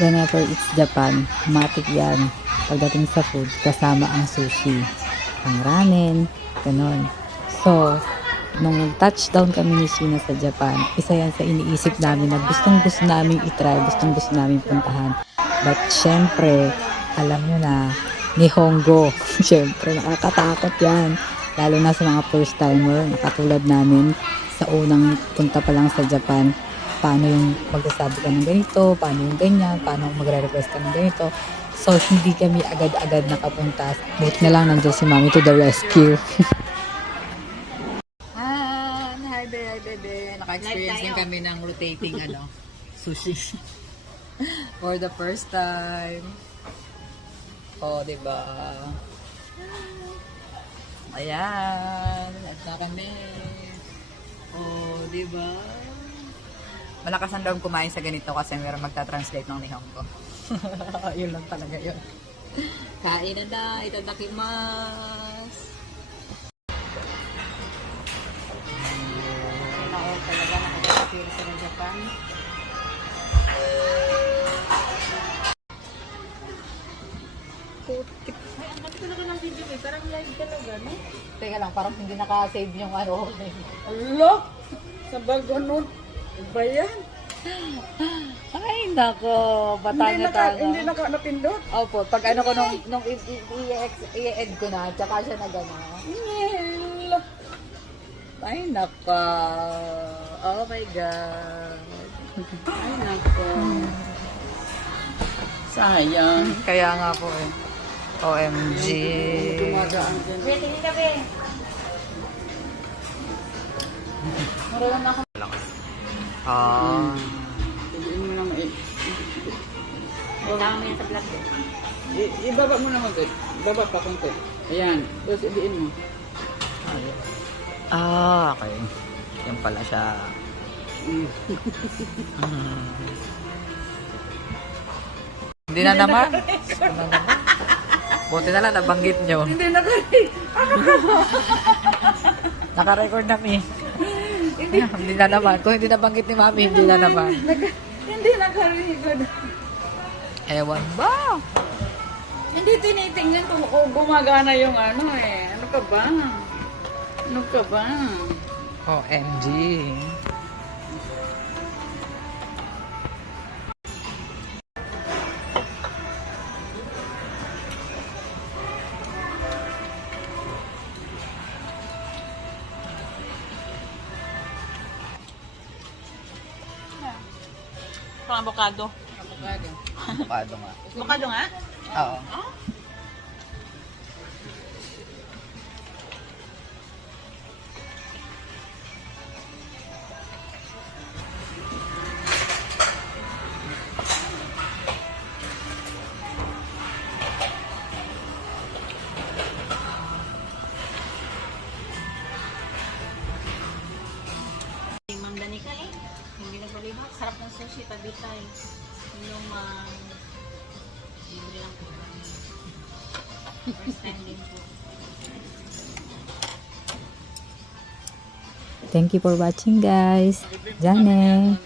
Whenever it's Japan, matik yan. Pagdating sa food, kasama ang sushi, ang ramen, ganon. So, nung touchdown kami ni Sheena sa Japan, isa yan sa iniisip namin na gustong gusto namin itry, gustong gusto namin puntahan. But syempre, alam nyo na, Nihongo. Syempre, nakakatakot yan. Lalo na sa mga first timer, nakatulad namin sa unang punta pa lang sa Japan. Paano yung magsasabi ka ng ganito, paano yung ganyan, paano magre-request ka ng ganito. So, hindi kami agad-agad nakapunta. Buti na lang nandiyan si Mami to the rescue. Hi, bebe. Naka-experience din kami ng rotating sushi. For the first time. Oh, diba? Ayan. At na kami. Oh, diba? Malakas ang loob kumain sa ganito kasi meron magta-translate ng Nihongo. Yun lang talaga yun. Kain na. Itadakimasu. Ayun ako talaga nakakapira sa Japan. Putik. Ay, ang ganda talaga ng video eh. Parang live talaga, no? Teka lang, parang hindi naka-save yung Alo! Sa bago ba yan? Ay, nako. Batanga-tanga. Hindi napindot. Opo, pag ano ko nung i-add ko na, tsaka siya na gano'n. Nel! Ay, nako. Oh my God. Ay, nako. Sayang. Kaya nga po eh. OMG. Dumadaan dyan. Tingin ka, be. Maroon ako. Piliin mo naman eh. Kailangan mo yan sa vlog. Ibaba mo naman ito. Ibaba pa konti. Ayan. Tapos iliin mo. Okay. Yan pala siya. Hindi na naman. Buti na lang nabanggit nyo. Hindi na kari. Naka-record na mi. Hindi na naman. Kung hindi nabanggit ni Mami, hindi na naman. Hindi na kari. Ewan ba? Hindi tinitingnan kung gumagana yung ano eh. Ano ka ba? Ano ka ba? OMG. Pang avocado. Avocado. Avocado nga. Avocado nga? Oo. Mang Danica eh. Hindi nagbalibak. Sarap ng sushi. Tabitay. Yung libre lang po. First time din po. Thank you for watching, guys. Jane.